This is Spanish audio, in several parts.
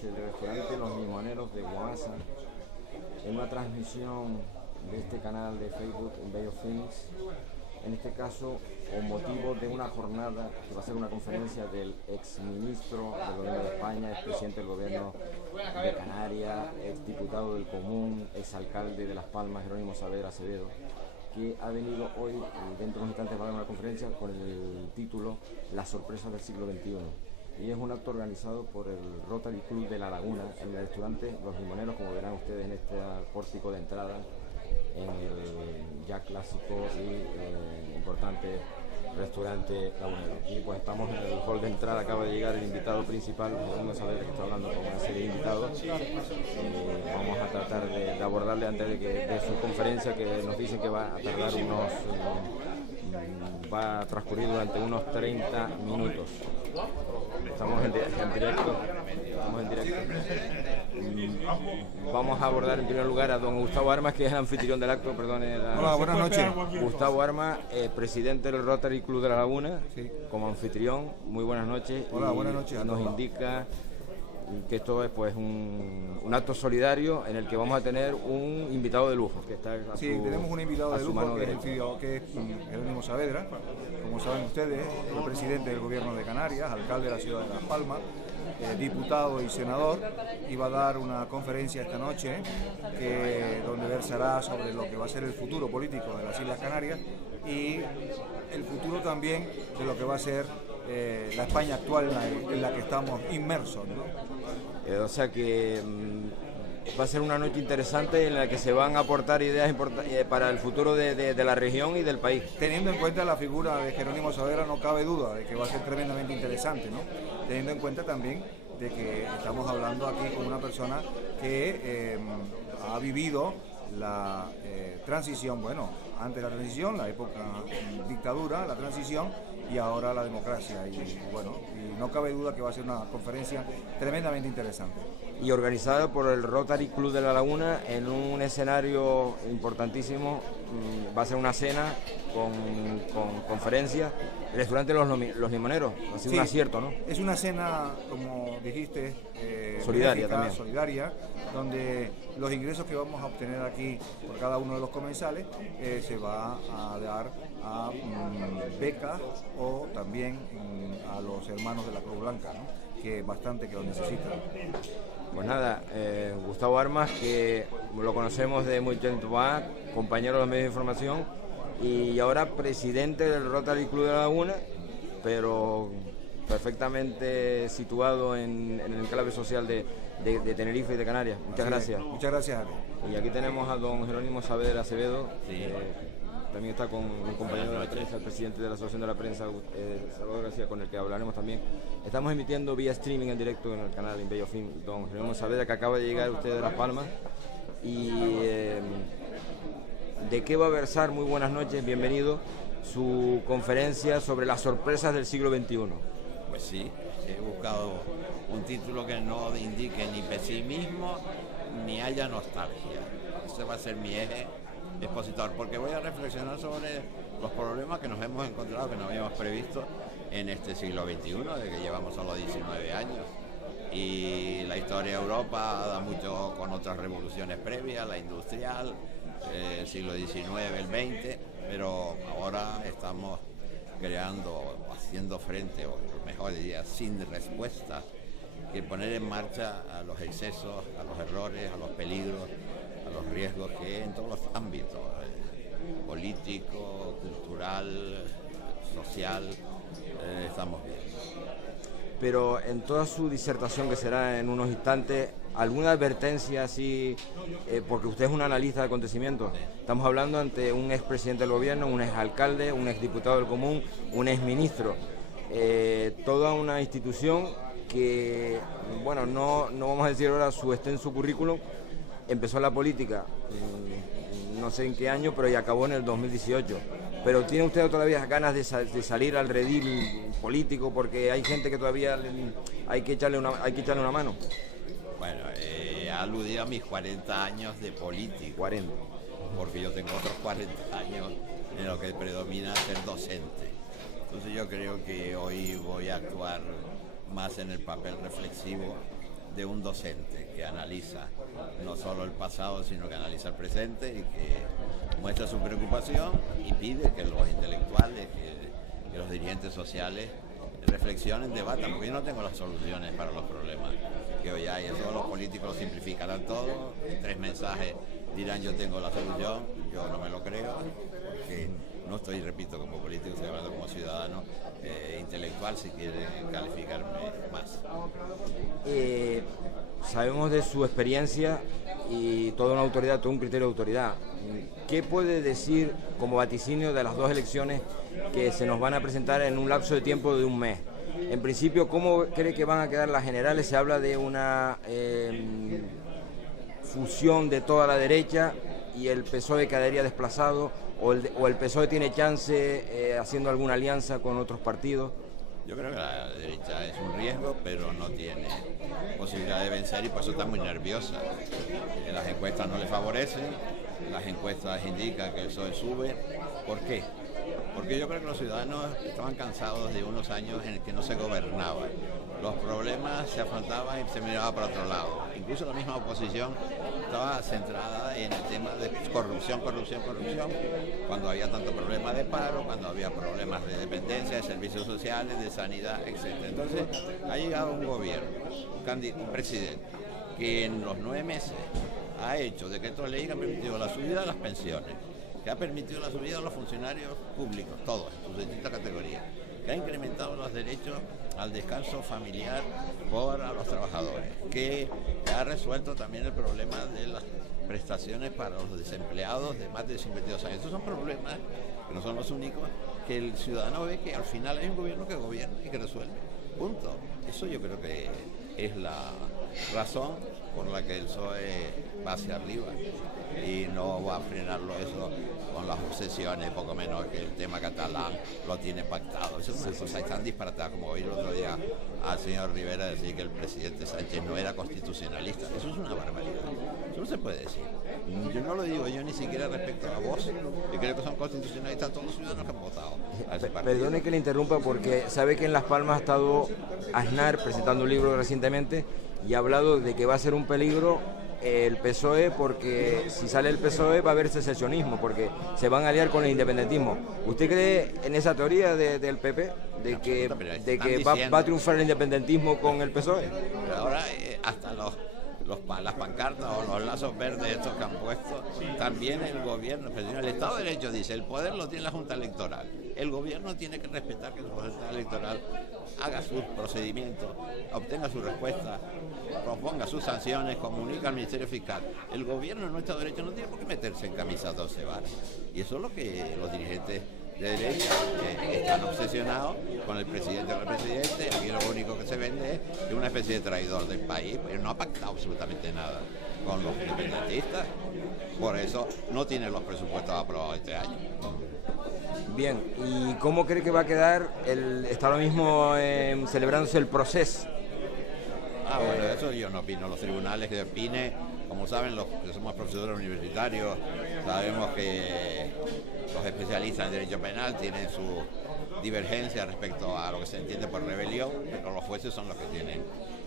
desde el restaurante Los Limoneros de Guamasa, en una transmisión de este canal de Facebook en Bay of Phoenix, en este caso con motivo de una jornada que va a ser una conferencia del exministro del gobierno de España, expresidente del gobierno de Canarias, exdiputado del Común, exalcalde de Las Palmas, Jerónimo Saavedra Acevedo, que ha venido hoy, dentro de unos instantes va a dar una conferencia con el título Las sorpresas del siglo XXI. Y es un acto organizado por el Rotary Club de La Laguna, en el restaurante Los Limoneros, como verán ustedes en este pórtico de entrada, en el ya clásico y importante restaurante lagunero. Y pues estamos en el hall de entrada, acaba de llegar el invitado principal, vamos a ver que está hablando con una serie de invitados. Vamos a tratar de abordarle antes de su conferencia, que nos dicen que va a tardar va a transcurrir durante unos 30 minutos. Estamos en directo. Vamos a abordar en primer lugar a don Gustavo Armas, que es el anfitrión del acto. Hola, buenas noches. Gustavo Armas, presidente del Rotary Club de La Laguna, sí, como anfitrión. Muy buenas noches. Hola, buenas noches. Nos indica que esto es pues un acto solidario en el que vamos a tener un invitado de lujo que está tenemos un invitado de lujo que es Jerónimo Saavedra. Como saben ustedes, es el presidente del gobierno de Canarias, alcalde de la ciudad de Las Palmas, diputado y senador, y va a dar una conferencia esta noche donde versará sobre lo que va a ser el futuro político de las Islas Canarias y el futuro también de lo que va a ser la España actual en la que estamos inmersos, ¿no? O sea que va a ser una noche interesante en la que se van a aportar ideas para el futuro de la región y del país. Teniendo en cuenta la figura de Jerónimo Saavedra, no cabe duda de que va a ser tremendamente interesante, ¿no? Teniendo en cuenta también de que estamos hablando aquí con una persona que ha vivido la transición, antes la transición, la época dictadura, la transición y ahora la democracia. Y no cabe duda que va a ser una conferencia tremendamente interesante. Y organizada por el Rotary Club de La Laguna en un escenario importantísimo. Va a ser una cena con conferencias. El restaurante Los Limoneros, ha sido un acierto, ¿no? Es una cena, como dijiste, solidaria también. Solidaria, donde los ingresos que vamos a obtener aquí por cada uno de los comensales se va a dar a becas o también a los hermanos de la Cruz Blanca, ¿no? Que bastante que lo necesitan. Pues nada, Gustavo Armas, que lo conocemos de muy tiempo, compañero de los medios de información y ahora presidente del Rotary Club de La Laguna, pero perfectamente situado en el enclave social de Tenerife y de Canarias. Muchas gracias. Muchas gracias a ti. Y aquí tenemos a don Jerónimo Saavedra Acevedo. Sí. También está con un compañero de la prensa, el presidente de la Asociación de la Prensa, Salvador García, con el que hablaremos también. Estamos emitiendo vía streaming en directo en el canal en Bay of Phoenix. Don Jerónimo Saavedra, que acaba de llegar usted de Las Palmas. Y ¿de qué va a versar? Muy buenas noches, bienvenido. Su conferencia sobre las sorpresas del siglo XXI. Pues sí, he buscado un título que no indique ni pesimismo ni haya nostalgia. Ese va a ser mi eje expositor, porque voy a reflexionar sobre los problemas que nos hemos encontrado, que no habíamos previsto en este siglo XXI, de que llevamos solo 19 años. Y la historia de Europa da mucho con otras revoluciones previas, la industrial, el siglo XIX, el XX, pero ahora estamos haciendo frente, o mejor diría, sin respuesta, que poner en marcha a los excesos, a los errores, a los peligros, a los riesgos que en todos los ámbitos, político, cultural, social, estamos viendo. Pero en toda su disertación, que será en unos instantes, ¿alguna advertencia así? Porque usted es un analista de acontecimientos. Estamos hablando ante un expresidente del gobierno, un exalcalde, un exdiputado del Común, un exministro. Toda una institución que, no vamos a decir ahora su extenso currículum. Empezó la política, no sé en qué año, pero ya acabó en el 2018. Pero ¿tiene usted todavía ganas de salir al redil político? Porque hay gente que todavía hay que echarle una mano. Bueno, aludido a mis 40 años de política. 40. Porque yo tengo otros 40 años en lo que predomina ser docente. Entonces yo creo que hoy voy a actuar más en el papel reflexivo de un docente que analiza no solo el pasado, sino que analiza el presente y que muestra su preocupación y pide que los intelectuales, que los dirigentes sociales reflexionen, debatan, porque yo no tengo las soluciones para los problemas que hoy hay. Eso los políticos lo simplificarán todo, 3 mensajes dirán yo tengo la solución, yo no me lo creo, porque no estoy, repito, como político, estoy hablando como ciudadano, intelectual, si quieren calificarme más. Sabemos de su experiencia y toda una autoridad, todo un criterio de autoridad. ¿Qué puede decir como vaticinio de las 2 elecciones que se nos van a presentar en un lapso de tiempo de un mes? En principio, ¿cómo cree que van a quedar las generales? Se habla de una fusión de toda la derecha y el PSOE quedaría desplazado, o el PSOE tiene chance haciendo alguna alianza con otros partidos. Yo creo que la derecha es un riesgo, pero no tiene posibilidad de vencer y por eso está muy nerviosa. Las encuestas no le favorecen, las encuestas indican que el PSOE sube. ¿Por qué? Porque yo creo que los ciudadanos estaban cansados de unos años en el que no se gobernaba. Los problemas se afrontaban y se miraba para otro lado. Incluso la misma oposición estaba centrada en el tema de corrupción, cuando había tanto problema de paro, cuando había problemas de dependencia, de servicios sociales, de sanidad, etc. Entonces, ha llegado un gobierno, un presidente, que en los 9 meses ha hecho decretos de ley que han permitido la subida de las pensiones, que ha permitido la subida de los funcionarios públicos, todos, en sus distintas categorías, que ha incrementado los derechos al descanso familiar para los trabajadores, que ha resuelto también el problema de las prestaciones para los desempleados de más de 52 años. Estos son problemas que no son los únicos, que el ciudadano ve que al final hay un gobierno que gobierna y que resuelve. Punto. Eso yo creo que es la razón por la que el PSOE va hacia arriba y no va a frenarlo eso con las obsesiones, poco menos que el tema catalán lo tiene pactado. Eso es una cosa tan disparatada como oír el otro día al señor Rivera decir que el presidente Sánchez no era constitucionalista. Eso es una barbaridad. Eso no se puede decir. Yo no lo digo yo ni siquiera respecto a vos, que creo que son constitucionalistas todos los ciudadanos que han votado a ese partido. Perdone que le interrumpa porque sabe que en Las Palmas ha estado Aznar presentando un libro recientemente y ha hablado de que va a ser un peligro el PSOE, porque si sale el PSOE va a haber secesionismo, porque se van a aliar con el independentismo. ¿Usted cree en esa teoría del PP, de que va a triunfar el independentismo con el PSOE? Pero ahora hasta las pancartas o los lazos verdes estos que han puesto, también el gobierno, el Estado de Derecho dice, el poder lo tiene la Junta Electoral. El gobierno tiene que respetar que la Junta Electoral haga sus procedimientos, obtenga su respuesta, proponga sus sanciones, comunica al Ministerio Fiscal. El gobierno en nuestro derecho no tiene por qué meterse en camisa 12 varas. Y eso es lo que los dirigentes de derecha están obsesionados con el presidente o el presidente. Aquí lo único que se vende es una especie de traidor del país, pero no ha pactado absolutamente nada con los independentistas. Por eso no tiene los presupuestos aprobados este año. Bien, ¿y cómo cree que va a quedar? Está ahora mismo celebrándose el proceso. Bueno, eso yo no opino. Los tribunales que opine, como saben, los que somos profesores universitarios, sabemos que los especialistas en derecho penal tienen su divergencia respecto a lo que se entiende por rebelión, pero los jueces son los que tienen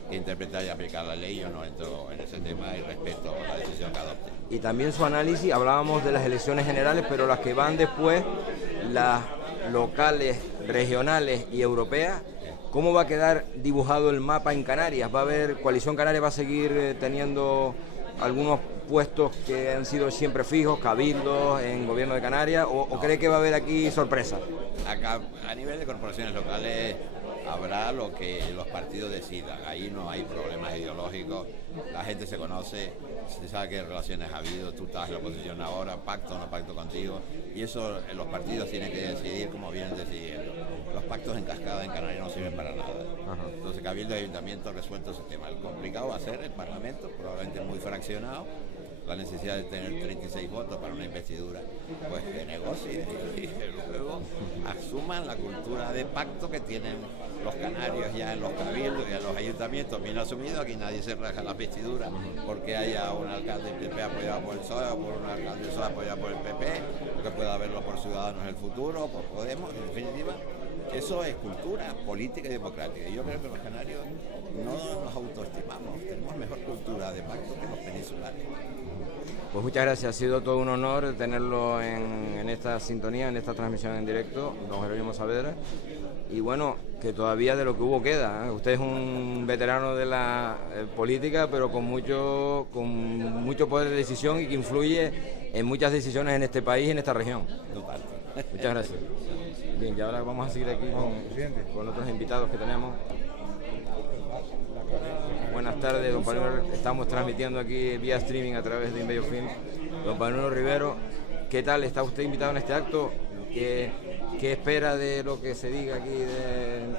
que interpretar y aplicar la ley. Yo no entro en ese tema y respeto la decisión que adopten. Y también su análisis, hablábamos de las elecciones generales, pero las que van después, las locales, regionales y europeas, ¿cómo va a quedar dibujado el mapa en Canarias? ¿Va a haber, Coalición Canaria va a seguir teniendo algunos puestos que han sido siempre fijos, cabildos en Gobierno de Canarias, o cree que va a haber aquí sorpresa? Acá, a nivel de corporaciones locales, habrá lo que los partidos decidan. Ahí no hay problemas ideológicos, la gente se conoce, se sabe qué relaciones ha habido, tú estás en la oposición ahora, pacto o no pacto contigo, y eso los partidos tienen que decidir como vienen decidiendo. Los pactos en cascada en Canarias no sirven para nada. Entonces Cabildo y Ayuntamiento han resuelto ese tema. El complicado va a ser el Parlamento, probablemente muy fraccionado, la necesidad de tener 36 votos para una investidura, pues que negocie y luego asuman la cultura de pacto que tienen los canarios ya en los cabildos y en los ayuntamientos bien asumido. Aquí nadie se raja la investidura porque haya un alcalde del PP apoyado por el PSOE o por un alcalde del PSOE apoyado por el PP, que pueda haberlo por Ciudadanos en el futuro, por Podemos, en definitiva. Eso es cultura política y democrática. Yo creo que los canarios no nos autoestimamos. populares. Pues muchas gracias, ha sido todo un honor tenerlo en esta sintonía, en esta transmisión en directo, don Jerónimo Saavedra. Y bueno, que todavía de lo que hubo queda, ¿eh? Usted es un veterano de la política, pero con mucho poder de decisión y que influye en muchas decisiones en este país y en esta región. Muchas gracias. Bien, y ahora vamos a seguir aquí con otros invitados que tenemos. Buenas tardes, don Panuelo. Estamos transmitiendo aquí vía streaming a través de Inbello Film. Don Panuelo Rivero, ¿qué tal? ¿Está usted invitado en este acto? ¿Qué espera de lo que se diga aquí?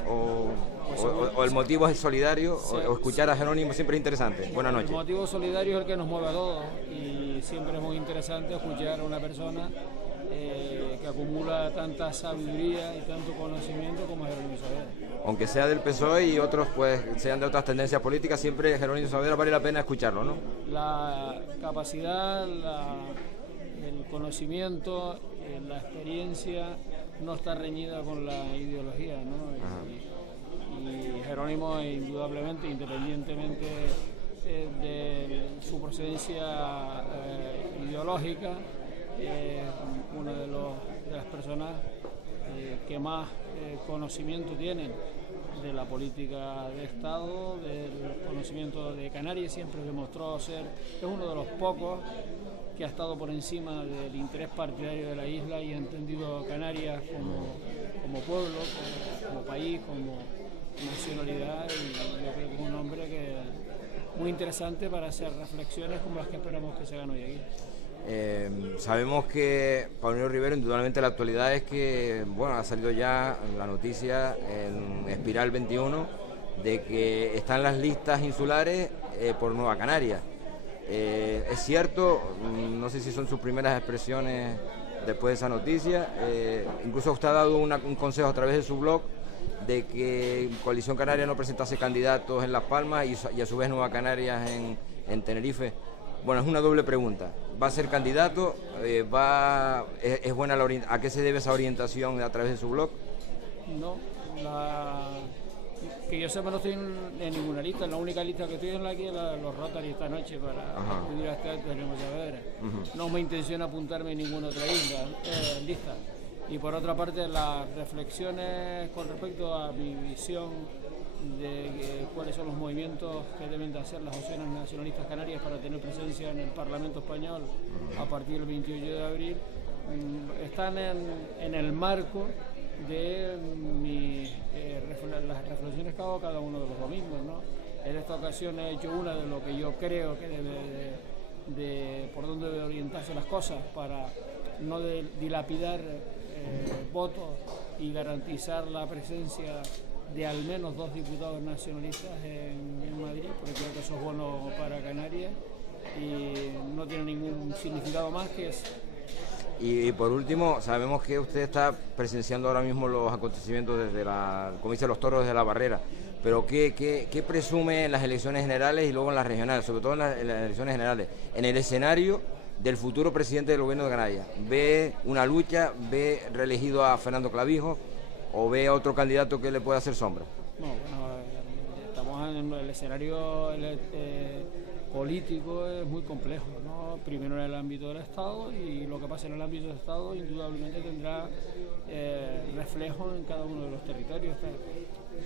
O el motivo es solidario, o escuchar a Jerónimo siempre es interesante. Buenas noches. El motivo solidario es el que nos mueve a todos y siempre es muy interesante escuchar a una persona que acumula tanta sabiduría y tanto conocimiento como Jerónimo Saavedra. Aunque sea del PSOE y otros pues sean de otras tendencias políticas, siempre Jerónimo Saavedra vale la pena escucharlo, ¿no? La capacidad, el conocimiento, la experiencia no está reñida con la ideología, ¿no? Y Jerónimo, indudablemente, independientemente de su procedencia ideológica, una de las personas que más conocimiento tienen de la política de Estado, del conocimiento de Canarias. Siempre demostró es uno de los pocos que ha estado por encima del interés partidario de la isla y ha entendido a Canarias como pueblo, como país, como nacionalidad, y yo creo que es un hombre muy interesante para hacer reflexiones como las que esperamos que se hagan hoy aquí. Sabemos que Panuelo Rivero, indudablemente la actualidad es que, bueno, ha salido ya la noticia en Espiral 21 de que están las listas insulares por Nueva Canarias. Es cierto, no sé si son sus primeras expresiones después de esa noticia, incluso usted ha dado un consejo a través de su blog de que Coalición Canaria no presentase candidatos en Las Palmas y a su vez Nueva Canarias en Tenerife. Bueno, es una doble pregunta. ¿Va a ser candidato? ¿Es buena ¿A qué se debe esa orientación a través de su blog? No, que yo sepa no estoy en ninguna lista. La única lista que estoy en aquí es los Rotary esta noche para acudir a este acto de Jerónimo Saavedra. No me intenciona apuntarme en ninguna otra lista. Y por otra parte, las reflexiones con respecto a mi visión de cuáles son los movimientos que deben de hacer las opciones nacionalistas canarias para tener presencia en el Parlamento español a partir del 28 de abril, están en el marco de las reflexiones que hago cada uno de los domingos, ¿no? En esta ocasión he hecho una de lo que yo creo que debe por dónde deben orientarse las cosas para no dilapidar votos y garantizar la presencia de al menos 2 diputados nacionalistas en Madrid, porque creo que eso es bueno para Canarias y no tiene ningún significado más que eso. Y por último, sabemos que usted está presenciando ahora mismo los acontecimientos desde como dicen los toros desde la barrera, pero ¿qué presume en las elecciones generales y luego en las regionales, sobre todo en las elecciones generales, en el escenario del futuro presidente del gobierno de Canarias? ¿Ve una lucha, ve reelegido a Fernando Clavijo o ve a otro candidato que le pueda hacer sombra? No, bueno, estamos en el escenario político, es muy complejo, ¿no? Primero en el ámbito del Estado, y lo que pasa en el ámbito del Estado indudablemente tendrá reflejo en cada uno de los territorios.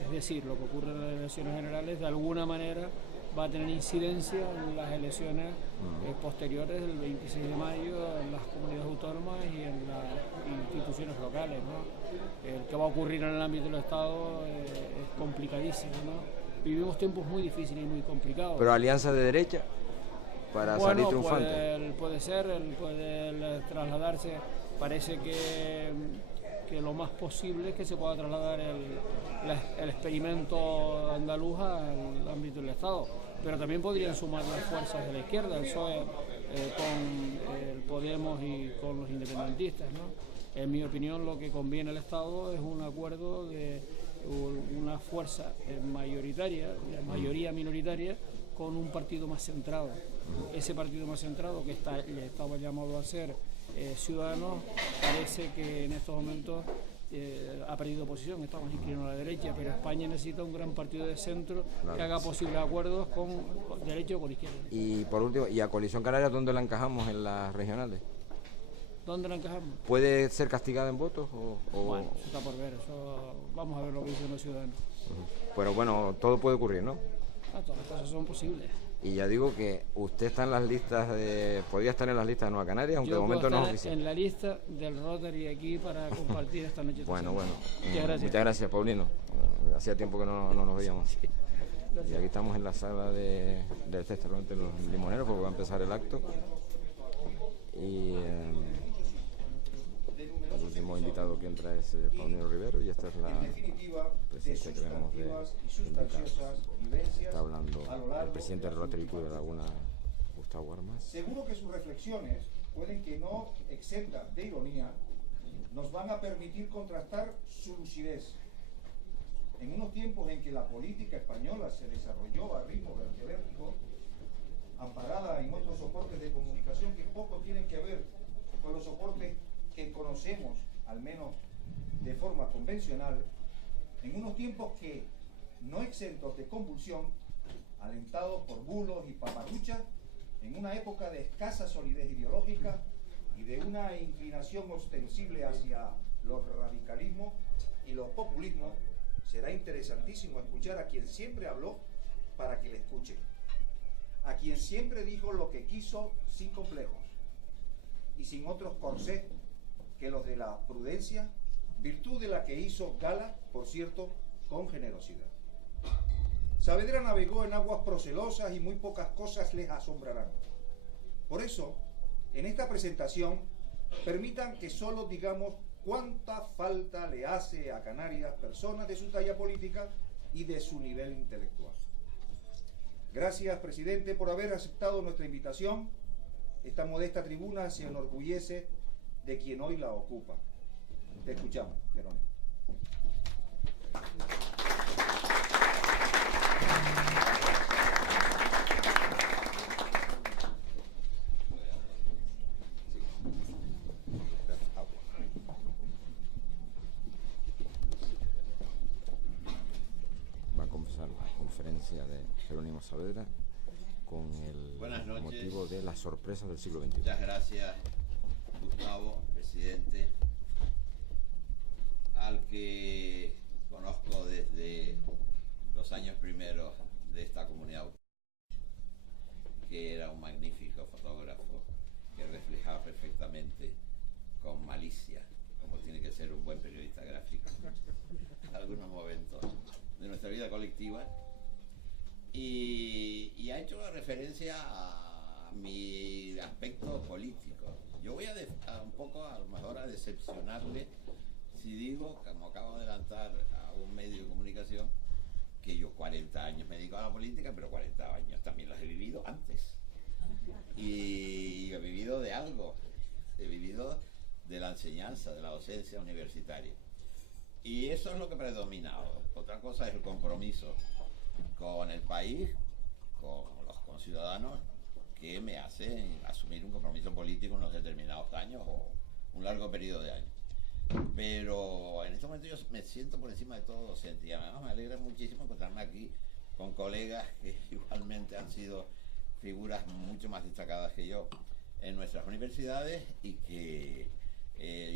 Es decir, lo que ocurre en las elecciones generales de alguna manera va a tener incidencia en las elecciones posteriores del 26 de mayo en las comunidades autónomas y en las instituciones locales, ¿no? El que va a ocurrir en el ámbito del Estado es complicadísimo, ¿no? Vivimos tiempos muy difíciles y muy complicados. ¿Pero alianza de derecha para salir triunfante? Puede ser, puede trasladarse. Parece que lo más posible es que se pueda trasladar el experimento andaluz al ámbito del Estado, pero también podrían sumar las fuerzas de la izquierda, el PSOE con el Podemos y con los independentistas, ¿no? En mi opinión, lo que conviene al Estado es un acuerdo de una fuerza mayoritaria, de mayoría minoritaria, con un partido más centrado. Ese partido más centrado que estaba llamado a ser Ciudadanos, parece que en estos momentos ha perdido posición, está más inclinado a la derecha, pero España necesita un gran partido de centro que haga posibles acuerdos con derecha o con izquierda. Y por último, ¿y a Coalición Canaria dónde la encajamos en las regionales? ¿Dónde la encajamos? ¿Puede ser castigada en votos? Bueno, eso está por ver, eso vamos a ver lo que dicen los ciudadanos. Pero bueno, todo puede ocurrir, ¿no? Todas las cosas son posibles. Y ya digo que usted está en las listas podría estar en las listas de Nueva Canarias, aunque de momento no es oficial. En la lista del Rotary aquí para compartir esta noche. Bueno. Muchas gracias. Muchas gracias, Paulino. Hacía tiempo que no nos veíamos. Sí. Y aquí estamos en la sala del restaurante Los Limoneros, porque va a empezar el acto. Y el último invitado que entra es Paulino Rivero, y esta es la presencia que vemos de invitados. Está hablando el presidente del Rotary Club de Laguna, Gustavo Armas. Seguro que sus reflexiones pueden que no exentas de ironía, nos van a permitir contrastar su lucidez. En unos tiempos en que la política española se desarrolló a ritmo vertiginoso, amparada en otros soportes de comunicación que poco tienen que ver con los soportes que conocemos, al menos de forma convencional, en unos tiempos que, no exentos de convulsión, alentados por bulos y paparruchas, en una época de escasa solidez ideológica y de una inclinación ostensible hacia los radicalismos y los populismos, será interesantísimo escuchar a quien siempre habló para que le escuchen, a quien siempre dijo lo que quiso sin complejos y sin otros corsés que los de la prudencia, virtud de la que hizo gala, por cierto, con generosidad. Saavedra navegó en aguas procelosas y muy pocas cosas les asombrarán. Por eso, en esta presentación, permitan que solo digamos cuánta falta le hace a Canarias personas de su talla política y de su nivel intelectual. Gracias, presidente, por haber aceptado nuestra invitación. Esta modesta tribuna se enorgullece de quien hoy la ocupa. Te escuchamos, Jerónimo. Va a comenzar la conferencia de Jerónimo Saavedra con el motivo de las sorpresas del siglo XXI. Muchas gracias, Gustavo, presidente, al que conozco desde los años primeros de esta comunidad, que era un magnífico fotógrafo que reflejaba perfectamente con malicia, como tiene que ser un buen periodista gráfico, algunos momentos de nuestra vida colectiva, y ha hecho referencia a mi aspecto político. Yo voy a un poco, a lo mejor, a decepcionarle si digo, como acabo de adelantar a un medio de comunicación, que yo 40 años me dedico a la política, pero 40 años también los he vivido antes. Y he vivido de algo, he vivido de la enseñanza, de la docencia universitaria. Y eso es lo que ha predominado. Otra cosa es el compromiso con el país, con los conciudadanos, que me hacen asumir un compromiso político en unos determinados años o un largo periodo de años. Pero en este momento yo me siento por encima de todo docente, y además me alegra muchísimo encontrarme aquí con colegas que igualmente han sido figuras mucho más destacadas que yo en nuestras universidades, y que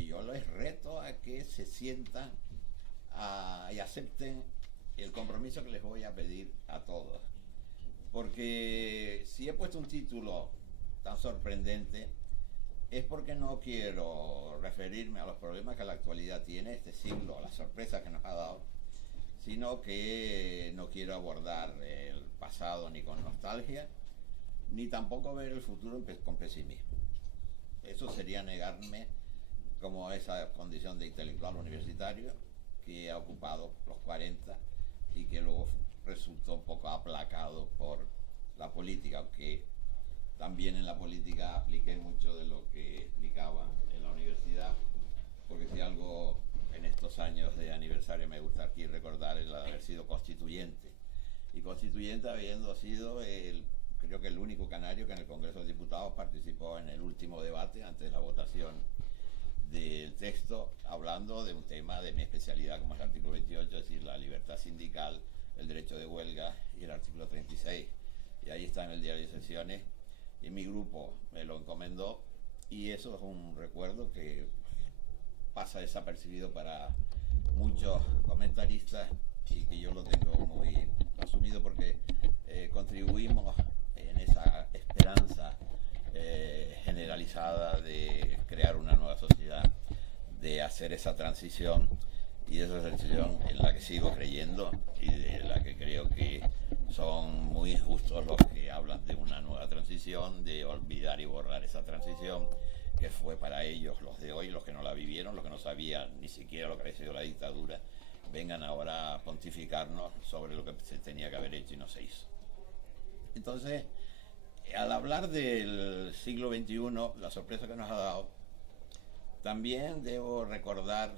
yo les reto a que se sientan y acepten el compromiso que les voy a pedir a todos. Porque si he puesto un título tan sorprendente, es porque no quiero referirme a los problemas que la actualidad tiene, este siglo, a las sorpresas que nos ha dado, sino que no quiero abordar el pasado ni con nostalgia, ni tampoco ver el futuro con pesimismo. Eso sería negarme como esa condición de intelectual universitario que ha ocupado los 40 y que luego resultó un poco aplacado por la política, aunque también en la política apliqué mucho de lo que explicaba en la universidad, porque si algo en estos años de aniversario me gusta aquí recordar es el haber sido constituyente, y constituyente habiendo sido creo que el único canario que en el Congreso de Diputados participó en el último debate antes de la votación del texto, hablando de un tema de mi especialidad, como es el artículo 28, es decir, la libertad sindical, el derecho de huelga y el artículo 36. Y ahí está en el diario de sesiones, y mi grupo me lo encomendó, y eso es un recuerdo que pasa desapercibido para muchos comentaristas y que yo lo tengo muy asumido porque contribuimos en esa esperanza generalizada de crear una nueva sociedad, de hacer esa transición, y esa transición en la que sigo creyendo y de la que creo que son muy justos los que hablan de una nueva transición, de olvidar y borrar esa transición que fue para ellos, los de hoy, los que no la vivieron, los que no sabían ni siquiera lo que había sido la dictadura, vengan ahora a pontificarnos sobre lo que se tenía que haber hecho y no se hizo. Entonces, al hablar del siglo XXI, la sorpresa que nos ha dado, también debo recordar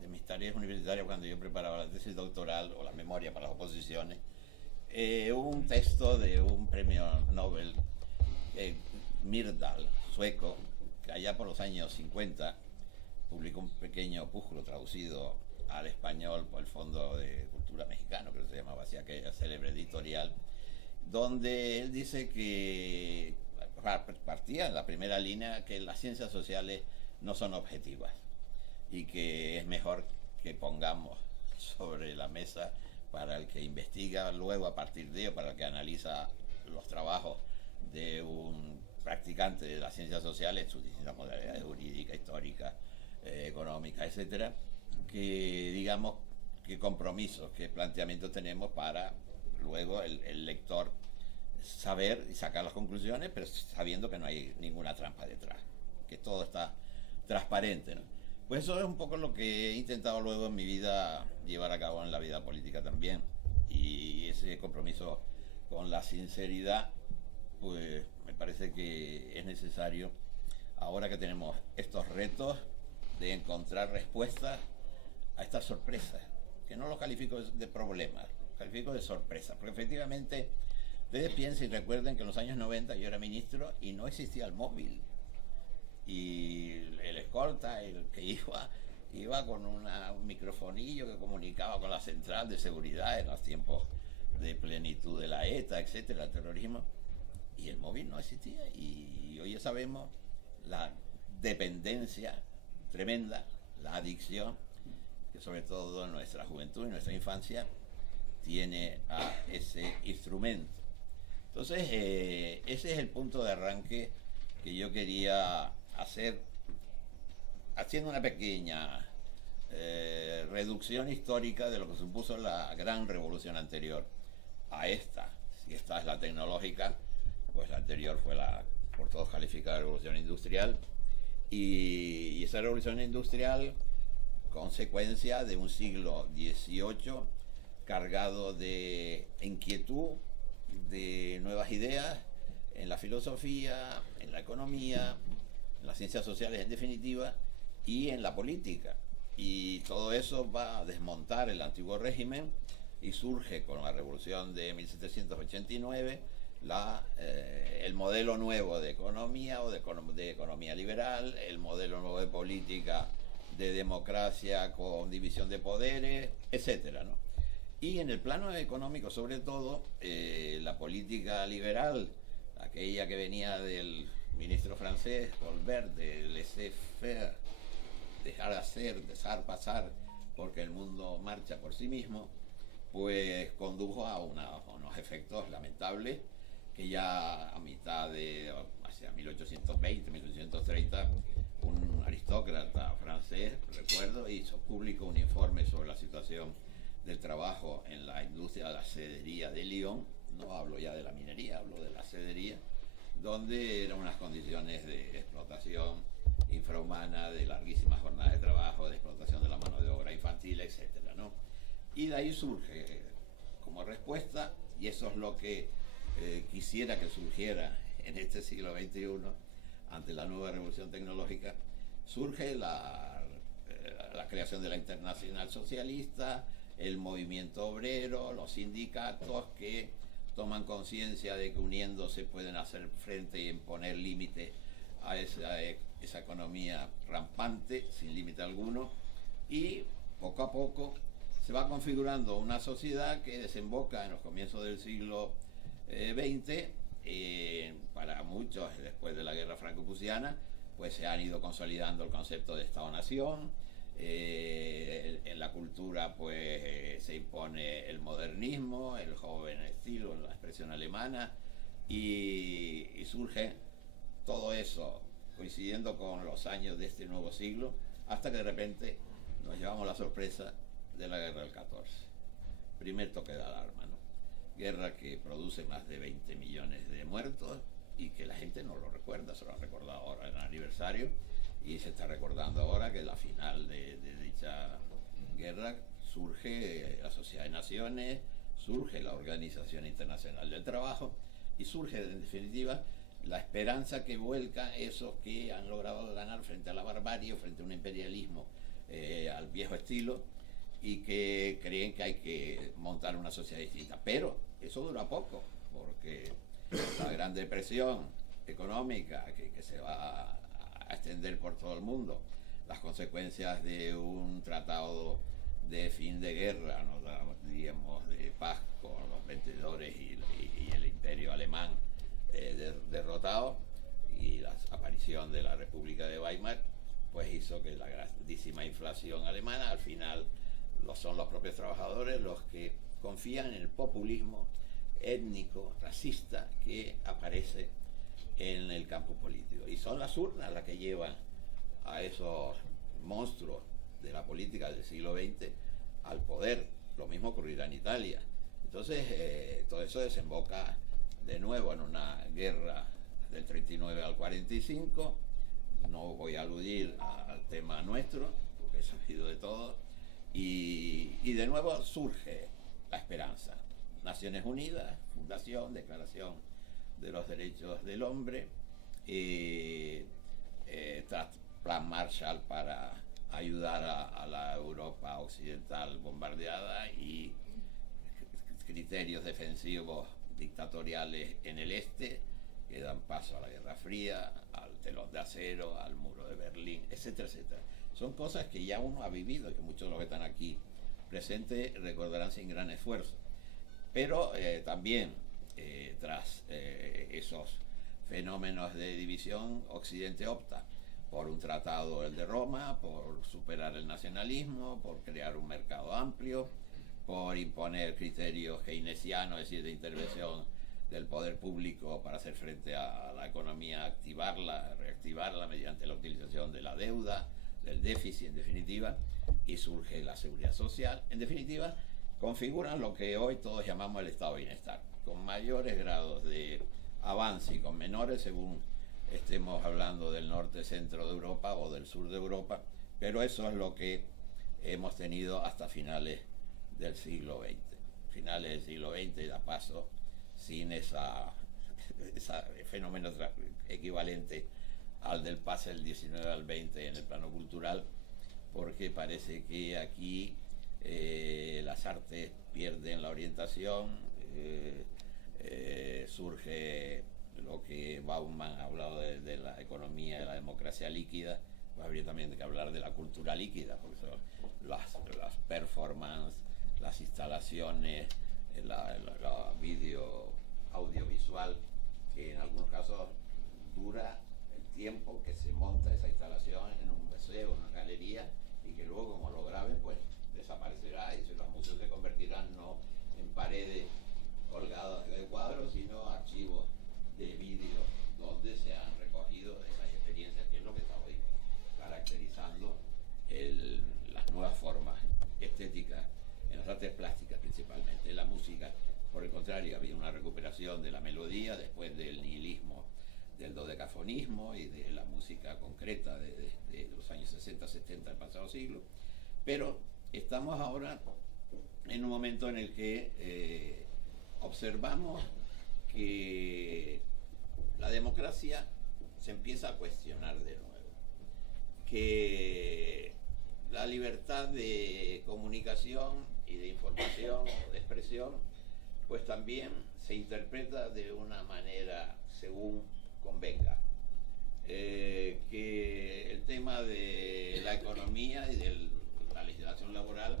de mis tareas universitarias cuando yo preparaba la tesis doctoral o la memoria para las oposiciones, un texto de un premio Nobel, Myrdal, sueco, que allá por los años 50 publicó un pequeño opúsculo traducido al español por el Fondo de Cultura Mexicano, que se llamaba así, aquella célebre editorial, donde él dice que partía en la primera línea que las ciencias sociales no son objetivas y que es mejor que pongamos sobre la mesa para el que investiga luego a partir de ello, para el que analiza los trabajos de un practicante de las ciencias sociales, sus distintas modalidades jurídica, histórica, económica, etcétera, que digamos qué compromisos, qué planteamientos tenemos para luego el lector saber y sacar las conclusiones, pero sabiendo que no hay ninguna trampa detrás, que todo está transparente, ¿no? Pues eso es un poco lo que he intentado luego en mi vida llevar a cabo en la vida política también, y ese compromiso con la sinceridad, pues me parece que es necesario ahora que tenemos estos retos de encontrar respuestas a estas sorpresas, que no los califico de problemas, califico de sorpresas, porque efectivamente ustedes piensen y recuerden que en los años 90 yo era ministro y no existía el móvil, y el escolta, el que iba con un microfonillo que comunicaba con la central de seguridad en los tiempos de plenitud de la ETA, etcétera, el terrorismo, y el móvil no existía, y hoy ya sabemos la dependencia tremenda, la adicción que sobre todo nuestra juventud y nuestra infancia tiene a ese instrumento. Entonces ese es el punto de arranque que yo quería hacer, haciendo una pequeña reducción histórica de lo que supuso la gran revolución anterior a esta. Si esta es la tecnológica, pues la anterior fue la por todos calificada revolución industrial, y esa revolución industrial consecuencia de un siglo XVIII cargado de inquietud, de nuevas ideas en la filosofía, en la economía, en las ciencias sociales en definitiva, y en la política. Y todo eso va a desmontar el antiguo régimen, y surge con la revolución de 1789 el modelo nuevo de economía o de economía liberal, el modelo nuevo de política de democracia con división de poderes, etcétera, ¿no? Y en el plano económico, sobre todo, la política liberal, aquella que venía del ministro francés Colbert, de laissez-faire, dejar hacer, dejar pasar, porque el mundo marcha por sí mismo, pues condujo a unos efectos lamentables que ya a mitad de, hacia 1820, 1830, un aristócrata francés, recuerdo, hizo público un informe sobre la situación del trabajo en la industria de la sedería de Lyon. No hablo ya de la minería, hablo de la sedería, donde eran unas condiciones de explotación infrahumana, de larguísimas jornadas de trabajo, de explotación de la mano de obra infantil, etcétera, ¿no? Y de ahí surge como respuesta, y eso es lo que quisiera que surgiera en este siglo XXI ante la nueva revolución tecnológica, surge la creación de la Internacional Socialista, el movimiento obrero, los sindicatos que toman conciencia de que uniéndose pueden hacer frente y imponer límites a esa economía rampante, sin límite alguno, y poco a poco se va configurando una sociedad que desemboca en los comienzos del siglo XX. Para muchos, después de la guerra franco-prusiana, pues se han ido consolidando el concepto de Estado-Nación. En la cultura pues se impone el modernismo, el joven estilo, la expresión alemana, y surge todo eso coincidiendo con los años de este nuevo siglo, hasta que de repente nos llevamos la sorpresa de la guerra del 14. Primer toque de alarma, ¿no? Guerra que produce más de 20 millones de muertos y que la gente no lo recuerda, se lo ha recordado ahora en el aniversario, y se está recordando ahora que la final de dicha guerra surge la Sociedad de Naciones, surge la Organización Internacional del Trabajo y surge en definitiva la esperanza que vuelca esos que han logrado ganar frente a la barbarie, frente a un imperialismo al viejo estilo, y que creen que hay que montar una sociedad distinta. Pero eso dura poco, porque la Gran Depresión económica que se va a extender por todo el mundo, las consecuencias de un tratado de fin de guerra, diríamos de paz con los vencedores y el imperio alemán derrotado, y la aparición de la República de Weimar, pues hizo que la grandísima inflación alemana, al final son los propios trabajadores los que confían en el populismo étnico, racista, que aparece en el campo político. Y son las urnas las que llevan a esos monstruos de la política del siglo XX al poder. Lo mismo ocurrirá en Italia. Entonces, todo eso desemboca de nuevo en una guerra del 39 al 45. No voy a aludir al tema nuestro, porque he sabido de todo. Y de nuevo surge la esperanza. Naciones Unidas, fundación, declaración de los derechos del hombre, plan Marshall para ayudar a la Europa occidental bombardeada, y criterios defensivos dictatoriales en el este que dan paso a la Guerra Fría, al telón de acero, al muro de Berlín, etcétera, etcétera. Son cosas que ya uno ha vivido y que muchos de los que están aquí presentes recordarán sin gran esfuerzo. Pero también tras esos fenómenos de división, Occidente opta por un tratado, el de Roma, por superar el nacionalismo, por crear un mercado amplio, por imponer criterios keynesianos, es decir, de intervención del poder público para hacer frente a la economía, activarla, reactivarla mediante la utilización de la deuda, del déficit en definitiva, y surge la seguridad social. En definitiva, configuran lo que hoy todos llamamos el estado de bienestar, con mayores grados de avance y con menores según estemos hablando del norte, centro de Europa o del sur de Europa, pero eso es lo que hemos tenido hasta finales del siglo XX. Finales del siglo XX da paso sin ese fenómeno equivalente al del pase del 19 al 20 en el plano cultural, porque parece que aquí las artes pierden la orientación, surge lo que Bauman ha hablado de la economía de la democracia líquida, pues habría también que hablar de la cultura líquida, porque son las performances, las instalaciones, la video audiovisual, que en algunos casos dura el tiempo que se monta esa instalación en un museo, en una galería, y que luego, como lo graben, pues desaparecerá, y los museos se convertirán no en paredes colgadas de cuadros, sino archivos de vídeo donde se han recogido esas experiencias, que es lo que está hoy caracterizando las nuevas formas estéticas en las artes plásticas, principalmente. En la música, por el contrario, había una recuperación de la melodía después del nihilismo, del dodecafonismo y de la música concreta de los años 60-70 del pasado siglo. Pero estamos ahora en un momento en el que observamos que la democracia se empieza a cuestionar de nuevo, que la libertad de comunicación y de información o de expresión pues también se interpreta de una manera según convenga. que el tema de la economía y de la legislación laboral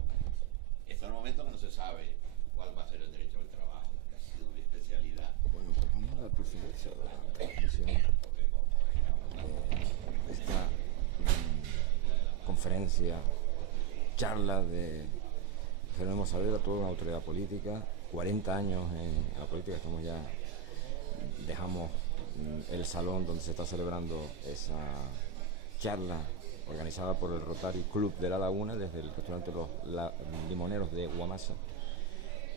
está en un momento que no se sabe cuál va a ser el derecho al trabajo, que ha sido mi especialidad. Bueno, pues vamos a dar por finalizada la transmisión de esta conferencia, charla de Jerónimo Saavedra, toda una autoridad política, 40 años en la política, estamos ya, dejamos el salón donde se está celebrando esa charla organizada por el Rotary Club de La Laguna desde el restaurante Los Limoneros de Guamasa,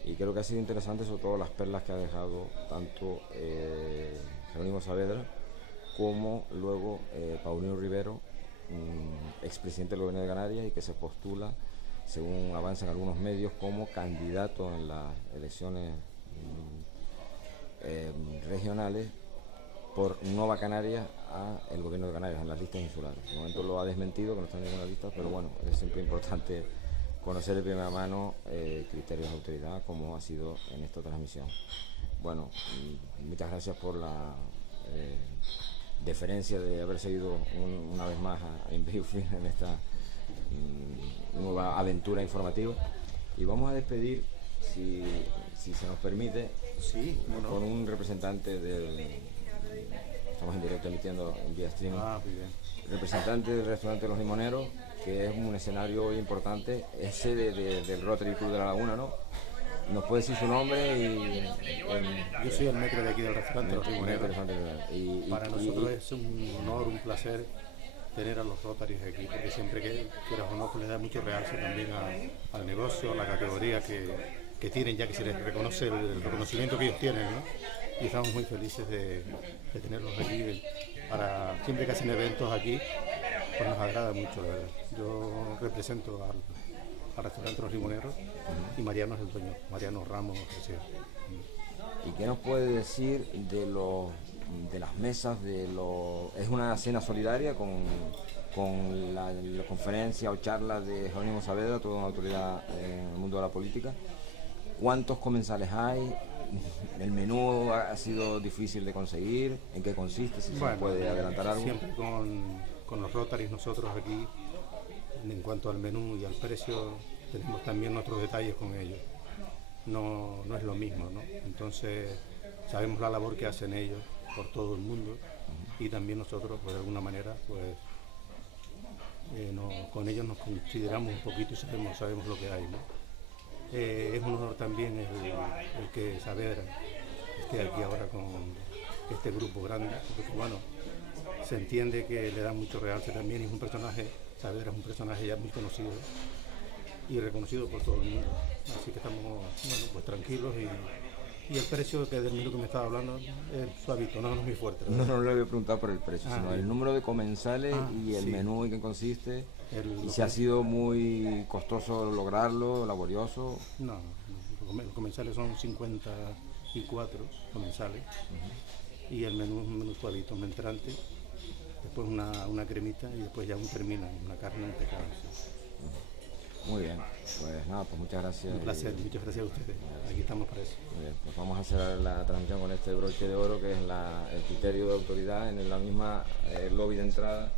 y creo que ha sido interesante, sobre todo las perlas que ha dejado tanto Jerónimo Saavedra como luego Paulino Rivero, expresidente del Gobierno de Canarias y que se postula, según avanzan algunos medios, como candidato en las elecciones regionales por Nueva Canarias a el Gobierno de Canarias en las listas insulares. De momento lo ha desmentido, que no está en ninguna lista, pero bueno, es siempre importante conocer de primera mano criterios de autoridad, como ha sido en esta transmisión. Bueno, muchas gracias por la deferencia de haber seguido una vez más a InBioFin en esta nueva aventura informativa, y vamos a despedir, si se nos permite, con un representante del... Estamos en directo emitiendo en vía streaming. Muy bien. Representante del restaurante Los Limoneros, que es un escenario importante, es sede del Rotary Club de La Laguna, ¿no? ¿Nos puede decir su nombre? Yo soy el maître de aquí del restaurante Los Limoneros. Para nosotros es un honor, un placer tener a los Rotarys aquí, porque siempre que quieras o no, pues les da mucho realce también al negocio, a la categoría que tienen, ya que se les reconoce el reconocimiento que ellos tienen, ¿no? Y estamos muy felices de tenerlos aquí. Siempre que hacen eventos aquí, pues nos agrada mucho, la verdad. Yo represento al restaurante Los Limoneros y Mariano es el dueño, Mariano Ramos García. ¿Y qué nos puede decir de las mesas? ¿Es una cena solidaria con la conferencia o charla de Jerónimo Saavedra, toda una autoridad en el mundo de la política? ¿Cuántos comensales hay? ¿El menú ha sido difícil de conseguir? ¿En qué consiste? Si se puede adelantar algo. Siempre con los Rotarys nosotros aquí, en cuanto al menú y al precio, tenemos también nuestros detalles con ellos. No es lo mismo, ¿no? Entonces sabemos la labor que hacen ellos por todo el mundo, y también nosotros, pues, de alguna manera, pues con ellos nos consideramos un poquito y sabemos lo que hay, ¿no? Es un honor también el que Saavedra esté aquí ahora con este grupo grande, porque bueno, se entiende que le da mucho realce también, y es un personaje, Saavedra es un personaje ya muy conocido y reconocido por todo el mundo, así que estamos, bueno, pues tranquilos, y el precio del menú que me estaba hablando es suavito, no es muy fuerte. No le voy a preguntar por el precio, sino el número de comensales y el menú en qué consiste, y si ha sido muy costoso lograrlo, laborioso. No, los comensales son 54 comensales, y el menú es un menú suavito, un entrante, después una cremita y después ya termina, una carne impecable. Muy bien, pues nada, pues muchas gracias. Un placer, muchas gracias a ustedes. Aquí estamos para eso. Muy bien, pues vamos a cerrar la transmisión con este broche de oro, que es el criterio de autoridad en la misma lobby de entrada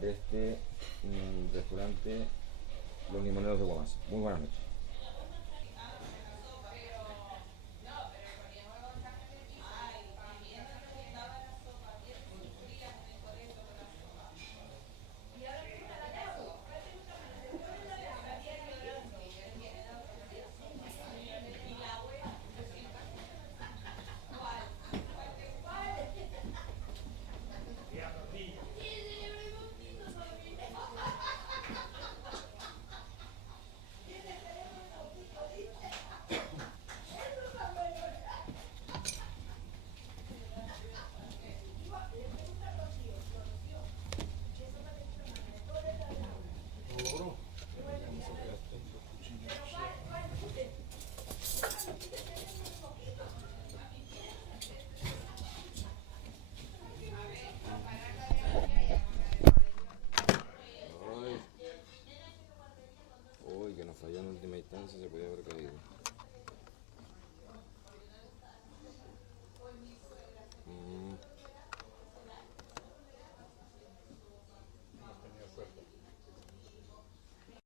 de este restaurante Los Limoneros de Guamasa. Muy buenas noches.